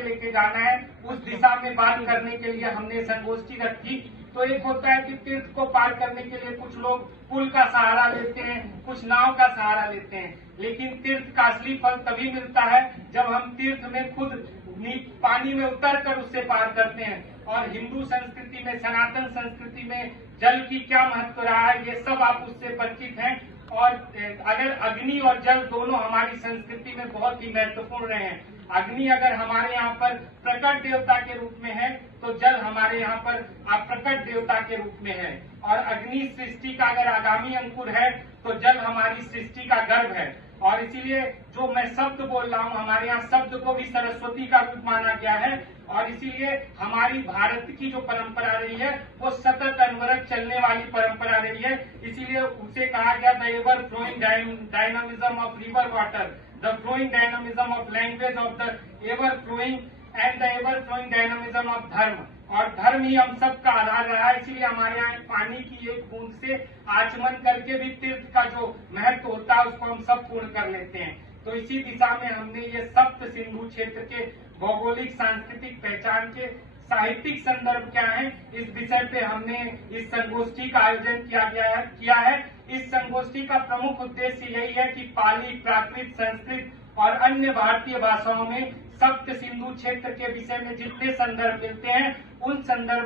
आगे लेके जाना है, उस दिशा में बात करने के लिए हमने संगोष्ठी रखी। तो एक होता है कि तीर्थ को पार करने के लिए कुछ लोग पुल का सहारा लेते हैं, कुछ नाव का सहारा लेते हैं, लेकिन तीर्थ का असली फल तभी मिलता है जब हम तीर्थ में खुद पानी में उतर कर उससे पार करते हैं। और हिंदू संस्कृति में, सनातन संस्कृति में जल की क्या महत्व रहा है, ये सब आप उससे परिचित हैं। और अगर अग्नि और जल दोनों हमारी संस्कृति में बहुत ही महत्वपूर्ण रहे हैं। अग्नि अगर हमारे यहाँ पर प्रकट देवता के रूप में है, तो जल हमारे यहाँ पर अप्रकट देवता के रूप में है। और अग्नि सृष्टि का अगर आगामी अंकुर है, तो जल हमारी सृष्टि का गर्भ है। और इसीलिए जो मैं शब्द बोल रहा हूँ, हमारे यहाँ शब्द को भी सरस्वती का रूप माना गया है। और इसीलिए हमारी भारत की जो परंपरा रही है, वो सतत अनवरत चलने वाली परंपरा रही है। इसीलिए उसे कहा गया the ever flowing dynamism of river water, the flowing dynamism of language, of the ever flowing and the ever flowing dynamism of dharma. और धर्म ही हम सब का आधार रहा है। इसीलिए हमारे यहाँ पानी की एक बूंद से आचमन करके भी तीर्थ का जो महत्व होता है, उसको हम सब पूर्ण कर लेते हैं। तो इसी दिशा में हमने ये सप्त सिंधु क्षेत्र के भौगोलिक सांस्कृतिक पहचान के साहित्यिक संदर्भ क्या है, इस विषय पे हमने इस संगोष्ठी का आयोजन किया है। इस संगोष्ठी का प्रमुख उद्देश्य यही है कि पाली, प्राकृत, संस्कृत और अन्य भारतीय भाषाओं में सप्त सिंधु क्षेत्र के विषय में जितने संदर्भ मिलते हैं, उन संदर्भ